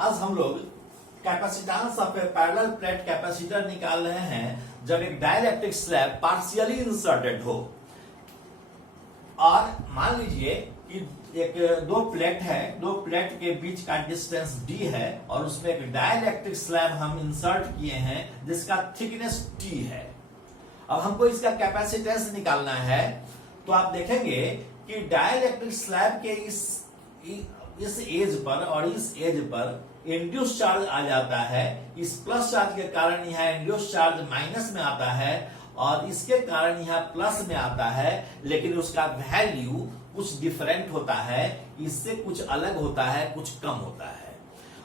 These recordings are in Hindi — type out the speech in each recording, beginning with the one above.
आज हम लोग capacitance of A parallel plate capacitor निकाल रहे हैं जब एक डाइलेक्ट्रिक स्लैब पार्शियली इंसर्टेड हो। और मान लीजिए कि एक दो प्लेट है, दो प्लेट के बीच का डिस्टेंस d है और उसमें एक डाइलेक्ट्रिक स्लैब हम इंसर्ट किए हैं जिसका थिकनेस t है। अब हमको इसका कैपेसिटेंस निकालना है, तो आप देखेंगे कि डाइलेक्ट्रिक स्लैब के इस एज पर और इस एज पर इंड्यूस चार्ज आ जाता है। इस प्लस चार्ज के कारण यहाँ इंड्यूस चार्ज माइनस में आता है और इसके कारण यहाँ प्लस में आता है, लेकिन उसका वैल्यू कुछ डिफरेंट होता है, इससे कुछ अलग होता है, कुछ कम होता है।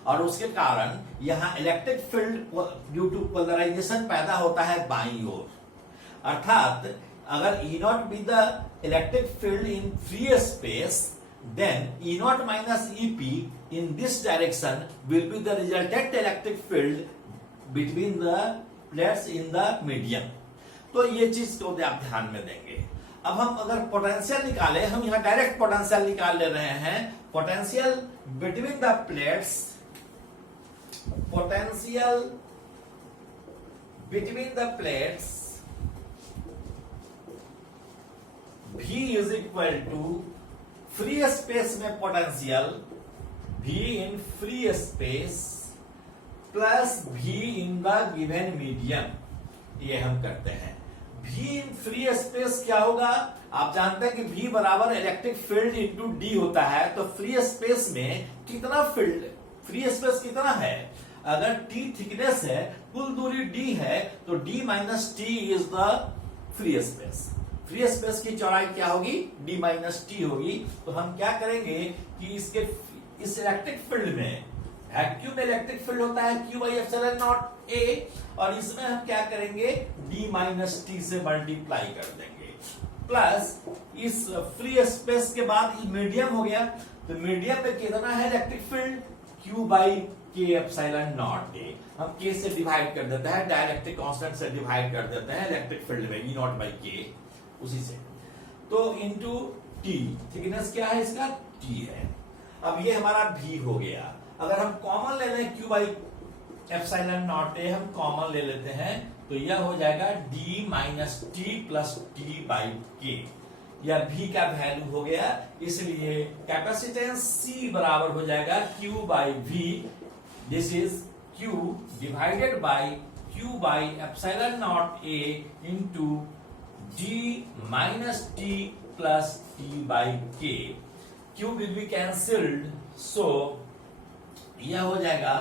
और उसके कारण यहाँ electric field due to polarisation पैदा होता है बाईं ओर। अर्थात अगर E naught be the electric field in free space, then E naught minus EP in this direction will be the resultant electric field between the plates in the medium। तो ये चीज को आप ध्यान में देंगे। अब हम अगर पोटेंशियल निकाले, हम यहाँ डायरेक्ट पोटेंशियल निकाल ले रहे हैं। Potential between the plates, potential between the plates V is equal to free space में potential V in free space plus V in the given medium. ये हम करते हैं। V इन फ्री स्पेस क्या होगा? आप जानते हैं कि V बराबर इलेक्ट्रिक फील्ड इंटू D होता है। तो फ्री स्पेस में कितना फील्ड, फ्री स्पेस कितना है? अगर T थिकनेस है, कुल दूरी D है, तो D minus T is the free space. Free space की चौड़ाई क्या होगी? D माइनस टी होगी। तो हम क्या करेंगे कि इस इलेक्ट्रिक फील्ड में, वैक्यूम में इलेक्ट्रिक फील्ड होता है Q by epsilon naught A, और इसमें हम क्या करेंगे? D माइनस टी से मल्टीप्लाई कर देंगे। प्लस इस फ्री स्पेस के बाद मीडियम हो गया, तो मीडियम में कितना है electric field? Q by K epsilon naught A। हम K से डिवाइड कर देते हैं, डाइलेक्ट्रिक कांस्टेंट से डिवाइड कर देते हैं इलेक्ट्रिक फील्ड में E नॉट बाई K, उसी से। तो इंटू T, थिकनेस क्या है इसका? T है। अब ये हमारा V हो गया। अगर हम कॉमन ले लें Q by epsilon naught A, हम कॉमन ले लेते हैं, तो यह हो जाएगा D minus t plus T by K। यह V का वैल्यू हो गया, इसलिए कैपेसिटेंस C बराबर हो जाएगा Q by V। This is Q divided by Q by epsilon naught A into D minus T plus T by K। Q will be cancelled, so यह हो जाएगा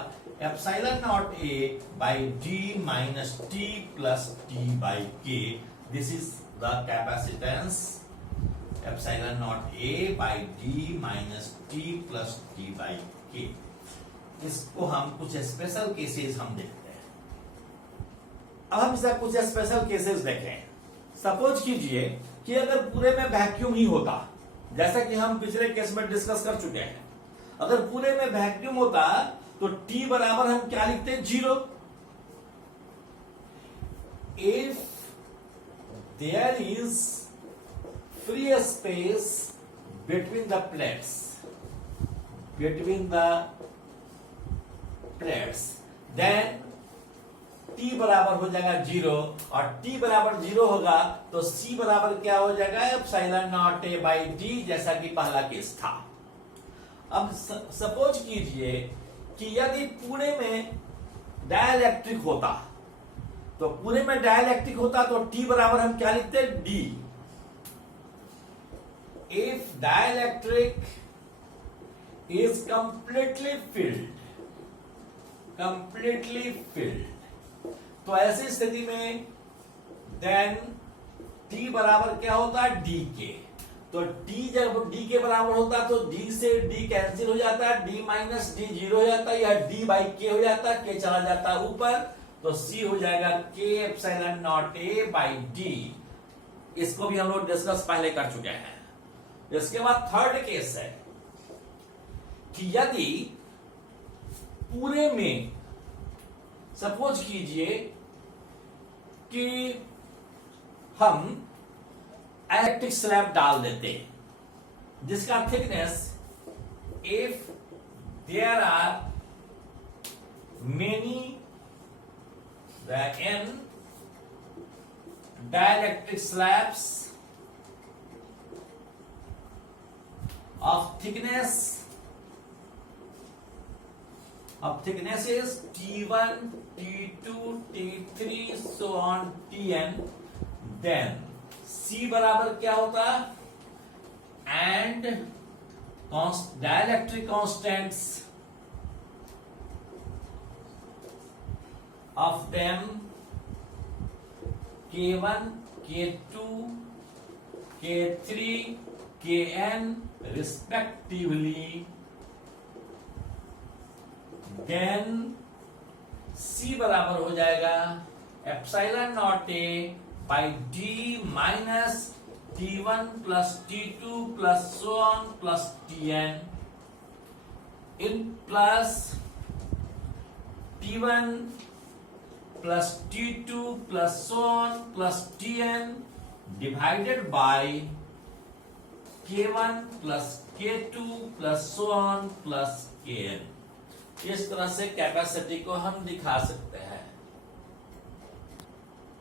epsilon naught A by D minus T plus T by K। This is the capacitance epsilon naught A by D minus T plus T by K। इसको हम कुछ स्पेशल केसेस हम देखते हैं। अब हम इसका कुछ स्पेशल केसेस देखें। सपोज कीजिए कि अगर पूरे में वैक्यूम ही होता, जैसा कि हम पिछले केस में डिस्कस कर चुके हैं, अगर पूरे में वैक्यूम होता तो T बराबर हम क्या लिखते हैं? 0। If there is free space between the plates, then T बराबर हो जाएगा 0, और T बराबर 0 होगा तो C बराबर क्या हो जाएगा? Epsilon naught A by D, जैसा कि पहला केस था। अब सपोज कीजिए कि यदि पूरे में डाइलेक्ट्रिक होता, तो पूरे में डाइलेक्ट्रिक होता तो T बराबर हम क्या लिखते हैं? D। If dielectric is completely filled, तो ऐसी स्थिति में देन T बराबर क्या होता है? D के। तो T जब D के बराबर होता है तो D से D कैंसिल हो जाता है, D माइनस D 0 हो जाता है, या D बाई K हो जाता है, K चला जाता है ऊपर, तो C हो जाएगा K epsilon naught A by D। इसको भी हम लोग डिस्कस पहले कर चुके हैं। इसके बाद थर्ड केस है कि यदि पूरे में, सपोज कीजिए कि हम इलेक्ट्रिक स्लैब डाल देते जिसका thickness, if there are many the n dielectric slabs of thickness is T1, T2, T3 so on Tn, then C बराबर क्या होता, and dielectric constants of them K1, K2, K3, Kn respectively, then C बराबर हो जाएगा epsilon naught A by d minus T1 plus T2 plus so on plus Tn in plus T1 plus T2 plus so on plus Tn divided by K1 plus K2 plus so on plus Kn। इस तरह से कैपेसिटी को हम दिखा सकते हैं।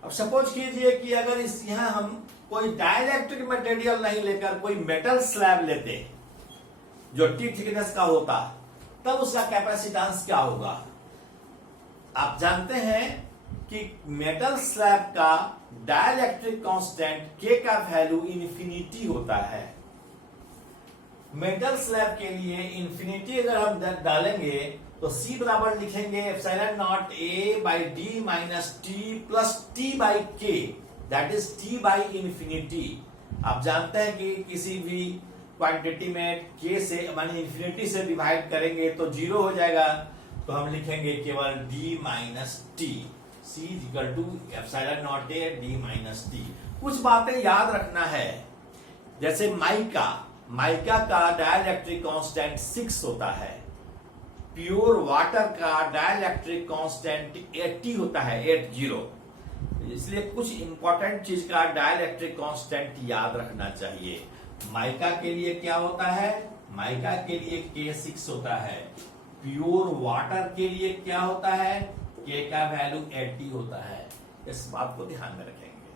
अब सपोज कीजिए कि अगर इस यहां हम कोई डाइलेक्ट्रिक मटेरियल नहीं लेकर कोई मेटल स्लैब लेते जो टी थिकनेस का होता, तब उसका कैपेसिटेंस क्या होगा। आप जानते हैं कि मेटल स्लैब का डाइलेक्ट्रिक कांस्टेंट के का वैल्यू इन्फिनिटी होता है। मेटल स्लैब के लिए इन्फिनिटी अगर हम डालेंगे तो C बराबर लिखेंगे epsilon naught A by d minus t plus t by k, that is t by infinity. आप जानते हैं कि किसी भी क्वांटिटी में के से माने इन्फिनिटी से डिवाइड करेंगे तो जीरो हो जाएगा, तो हम लिखेंगे केवल D minus T, C equal to epsilon naught A D minus T. कुछ बातें याद रखना है, जैसे माइका का डाइलेक्ट्रिक कांस्टेंट 6 होता है, प्योर वाटर का डाइलेक्ट्रिक कांस्टेंट 80 होता है, 80। इसलिए कुछ इंपॉर्टेंट चीज का डाइलेक्ट्रिक कांस्टेंट याद रखना चाहिए। माइका के लिए क्या होता है, माइका के लिए K6 होता है, प्योर वाटर के लिए क्या होता है, K का वैल्यू 80 होता है। इस बात को ध्यान में रखेंगे।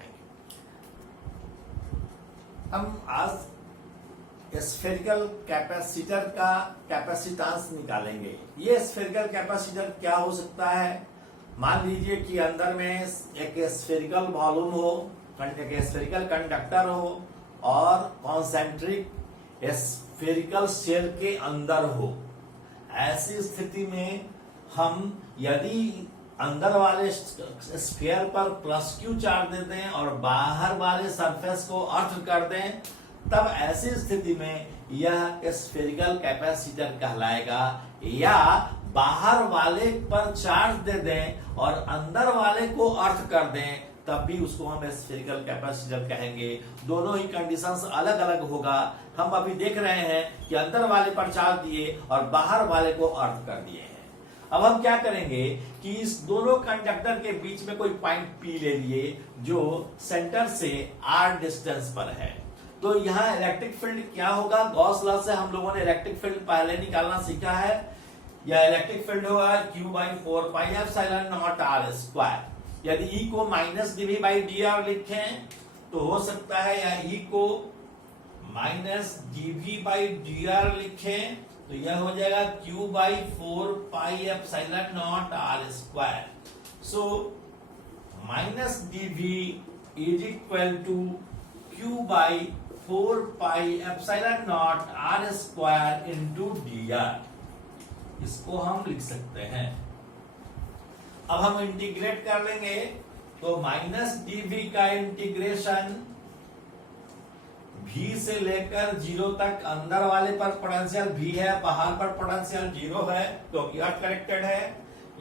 Thank you. हम आज स्फेरिकल कैपेसिटर का कैपेसिटेंस निकालेंगे। ये स्फेरिकल कैपेसिटर क्या हो सकता है, मान लीजिए कि अंदर में एक स्फेरिकल वॉल्यूम हो, एक स्फेरिकल कंडक्टर हो और कॉन्सेंट्रिक स्फेरिकल शेल के अंदर हो। ऐसी स्थिति में हम यदि अंदर वाले स्फीयर पर प्लस क्यू चार्ज दे दें और बाहर वाले सरफेस को अर्थ कर दें, तब ऐसी स्थिति में यह स्फेरिकल कैपेसिटर कहलाएगा। या बाहर वाले पर चार्ज दे दें और अंदर वाले को अर्थ कर दें, तब भी उसको हम स्फेरिकल कैपेसिटर कहेंगे। दोनों ही कंडीशंस अलग अलग होगा। हम अभी देख रहे हैं कि अंदर वाले पर चार्ज दिए और बाहर वाले को अर्थ कर दिए हैं। अब हम क्या करेंगे कि इस दोनों कंडक्टर के बीच में कोई पॉइंट P ले लिए जो सेंटर से r डिस्टेंस पर है। तो यहाँ इलेक्ट्रिक फील्ड क्या होगा, गॉस लॉ से हम लोगों ने इलेक्ट्रिक फील्ड पहले निकालना सीखा है। यह इलेक्ट्रिक फील्ड होगा Q by 4 pi epsilon naught r square. यदि E को माइनस dv बाई dr लिखें तो हो सकता है, या E को माइनस dv बाई dr लिखें तो यह हो जाएगा Q by 4 pi epsilon naught r square. So minus dv is equal to Q by 4 pi epsilon naught r square into dr। इसको हम लिख सकते हैं। अब हम इंटीग्रेट कर लेंगे तो माइनस dv का इंटीग्रेशन v से लेकर 0 तक, अंदर वाले पर पोटेंशियल v है, बाहर पर पोटेंशियल 0 है, तो यह कनेक्टेड है।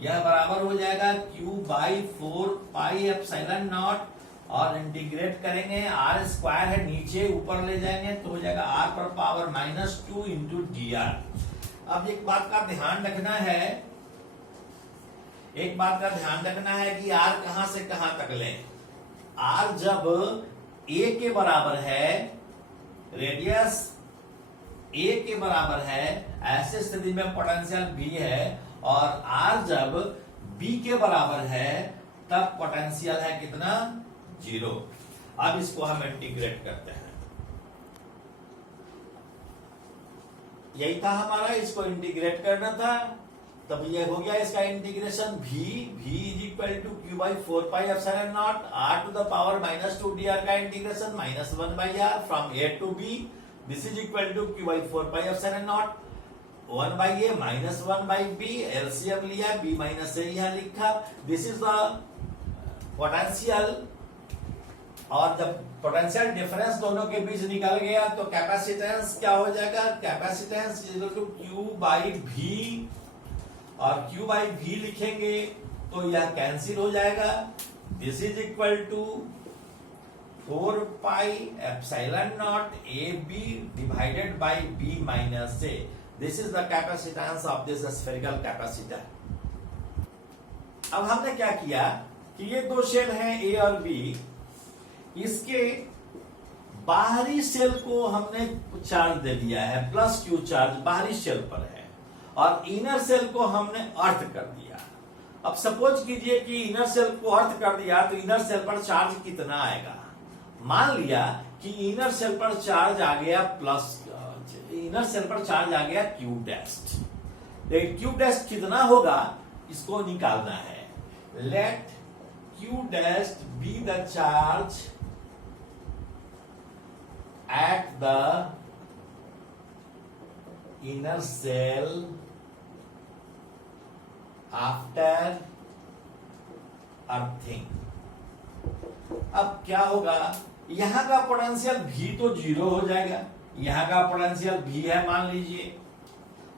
यह बराबर हो जाएगा Q by 4 pi epsilon not, और इंटीग्रेट करेंगे r स्क्वायर है, नीचे ऊपर ले जाएंगे तो हो जाएगा r पर पावर -2 इंटू dr। अब एक बात का ध्यान रखना है, कि r कहां से कहां तक लें। r जब a के बराबर है, रेडियस ए के बराबर है, ऐसे स्थिति में पोटेंशियल बी है, और आर जब बी के बराबर है तब पोटेंशियल है कितना, 0। अब इसको हम इंटीग्रेट करते हैं, यही था हमारा, इसको इंटीग्रेट करना था। तब ये हो गया इसका integration, v is equal to Q by 4πε0 r to the power -2dr का integration -1/r from a to b, this is equal to Q by 4πε0 1/a minus 1/b, LCM लिया, b माइनस a यहां लिखा, दिस इज द पोटेंशियल। और जब पोटेंशियल डिफरेंस दोनों के बीच निकल गया तो कैपेसिटेंस क्या हो जाएगा, capacitance is equal to Q by v, और क्यू बाई v लिखेंगे तो यह कैंसिल हो जाएगा, this is equal to 4πε0 ab divided by b minus a, this is the capacitance of this spherical capacitor. अब हमने क्या किया कि ये दो शेल हैं a और b, इसके बाहरी शेल को हमने चार्ज दे दिया है, प्लस क्यू चार्ज बाहरी शेल पर है, और इनर सेल को हमने अर्थ कर दिया। अब सपोज कीजिए कि इनर सेल को अर्थ कर दिया तो इनर सेल पर चार्ज कितना आएगा, मान लिया कि इनर सेल पर चार्ज आ गया प्लस, इनर सेल पर चार्ज आ गया क्यू डैस्ट, लेकिन क्यू डैस्ट कितना होगा इसको निकालना है। Let Q dash be the charge at the inner cell after earthing। अब क्या होगा, यहां का पोटेंशियल V तो 0 हो जाएगा, यहां का पोटेंशियल V है मान लीजिए,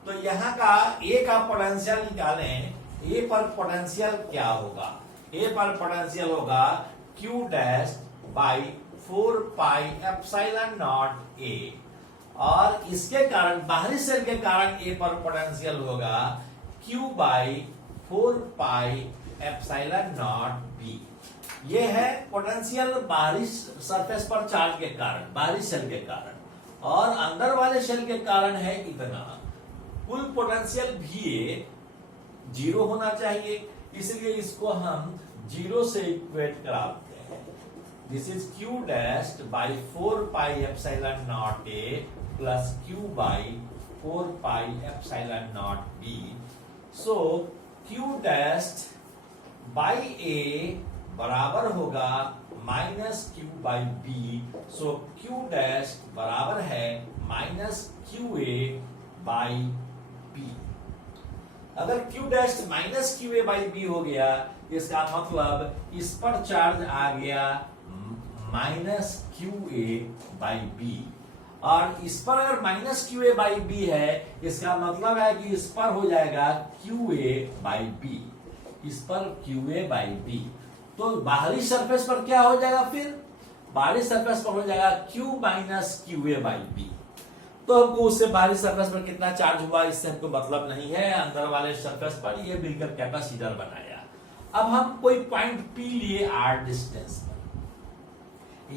तो यहां का A का पोटेंशियल निकालें, A पर पोटेंशियल क्या होगा, A पर पोटेंशियल होगा Q डैश बाई 4πε0 a, और इसके कारण बाहरी सेल के कारण A पर पोटेंशियल होगा Q बाई 4πε0 b। ये है पोटेंशियल बाहरी सरफेस पर चार्ज के कारण, बाहरी सेल के कारण, और अंदर वाले सेल के कारण है इतना। कुल पोटेंशियल भी 0 होना चाहिए, इसलिए इसको हम 0 से इक्वेट कराते हैं। This is Q dash by 4πε0 a plus Q by 4πε0 b। So Q dash by a बराबर होगा minus q by b. So Q dash बराबर है minus Q A by b. अगर Q dash minus Q A by b हो गया, इसका मतलब इस पर चार्ज आ गया minus Q A by b, और इस पर अगर minus Q A by b है, इसका मतलब है कि इस पर हो जाएगा क्यू ए बाई बी, इस पर क्यू ए बाई बी। तो बाहरी सरफेस पर क्या हो जाएगा, फिर बाहरी सरफेस पर हो जाएगा Q minus Q A by B. तो हमको उससे बाहरी सरफेस पर कितना चार्ज हुआ इससे हमको मतलब नहीं है, अंदर वाले सरफेस पर ये मिलकर कैपेसिटर बनाया। अब हम कोई पॉइंट P लिए r डिस्टेंस पर,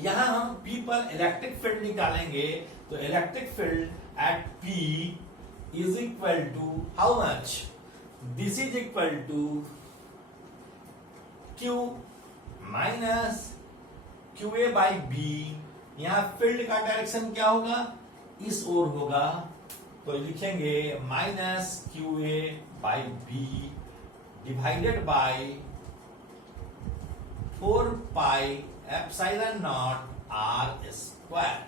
यहां हम P पर इलेक्ट्रिक फील्ड निकालेंगे। तो electric field at P is equal to how much, this is equal to Q minus Q A by b. यहां फील्ड का डायरेक्शन क्या होगा, इस ओर होगा, तो लिखेंगे minus Q A by b divided by 4πε0 r square,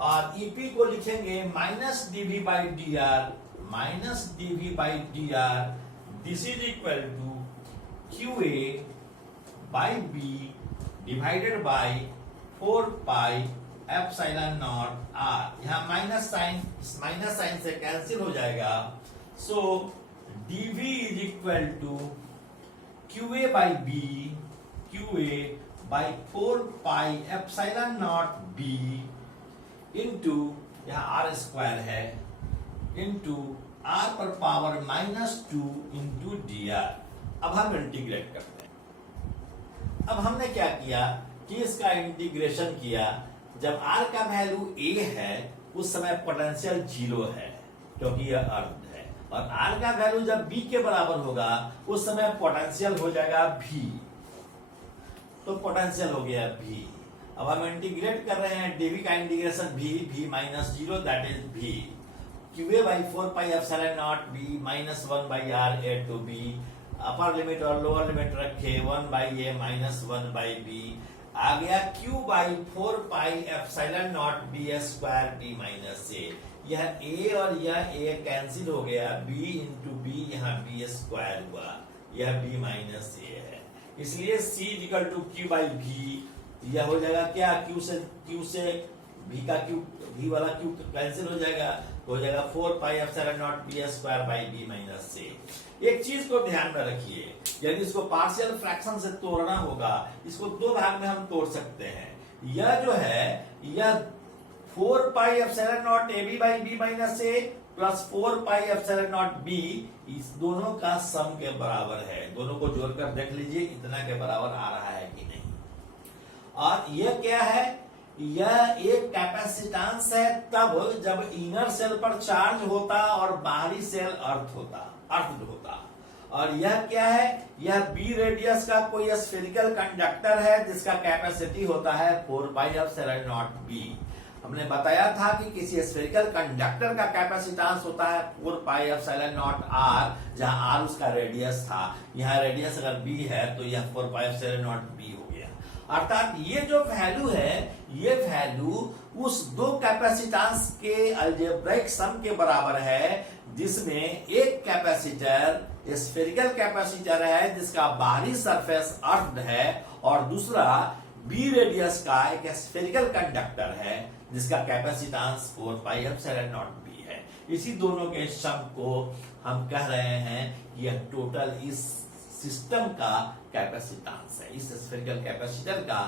और ईपी को लिखेंगे minus dv by d r, minus dv by d r. This is equal to q A by b divided by 4πε0 r। यहां माइनस साइन से कैंसिल हो जाएगा। So dv is equal to q A by b, q A by 4πε0 b into, यहां r स्क्वायर है, इंटू r पर पावर -2 इंटू डी आर। अब हम इंटीग्रेट करते हैं। अब हमने क्या किया कि इसका इंटीग्रेशन किया, जब r का वैल्यू a है उस समय पोटेंशियल 0 है, क्योंकि यह अर्थ है। और आर का वैल्यू जब बी के बराबर होगा उस समय पोटेंशियल हो जाएगा भी, तो पोटेंशियल हो गया भी। अब हम इंटीग्रेट कर रहे हैं, डीवी का इंटीग्रेशन भी माइनस 0 दैट इज भी qa by 4 pi epsilon naught b minus 1 by r a to b, upper limit और लोअर लिमिट रखे 1 by a minus 1 by b, आ गया q by 4 pi epsilon naught b square b minus a. यह ए और यह ए कैंसिल हो गया, बी इंटू बी, यहाँ बी स्क्वायर हुआ, यह बी माइनस ए है। इसलिए सी equal to Q by B, यह हो जाएगा क्या, क्यू से भी का क्यू, भी वाला क्यू कैंसिल हो जाएगा, 4 pi epsilon naught b square by B minus a. एक चीज को ध्यान में रखिए, यदि इसको पार्शियल फ्रैक्शन से तोड़ना होगा, इसको दो भाग में हम तोड़ सकते हैं। यह जो है यह 4 pi epsilon naught A B by B minus A plus 4 pi epsilon naught B, इस दोनों का सम के बराबर है। दोनों को जोड़कर देख लीजिए इतना के बराबर आ रहा है कि नहीं। और यह क्या है, यह एक कैपेसिटेंस है तब जब इनर सेल पर चार्ज होता और बाहरी सेल अर्थ होता। और यह क्या है, यह बी रेडियस का कोई स्फेरिकल कंडक्टर है जिसका कैपेसिटी होता है 4 पाई एप्सिलॉन नॉट बी। हमने बताया था कि किसी स्फेरिकल कंडक्टर का कैपेसिटेंस होता है 4 पाई एप्सिलॉन नॉट आर, जहां आर उसका रेडियस था। यहाँ रेडियस अगर बी है तो यह 4 पाई एप्सिलॉन नॉट बी हो गया। अर्थात ये जो वैल्यू है, ये वैल्यू उस दो कैपेसिटेंस के अलजेब्रिक सम के बराबर है, जिसमें एक कैपेसिटर स्फेरिकल कैपेसिटर है जिसका बाहरी सरफेस अर्थ है, और दूसरा बी रेडियस का एक स्फेरिकल कंडक्टर है जिसका capacitance 4 pi epsilon naught B है। इसी दोनों के सम को हम कह रहे हैं कि यह टोटल इस सिस्टम का कैपेसिटेंस है, इस स्फेरिकल कैपेसिटर का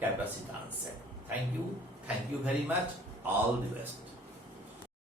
कैपेसिटेंस है। Thank you very much, all the best.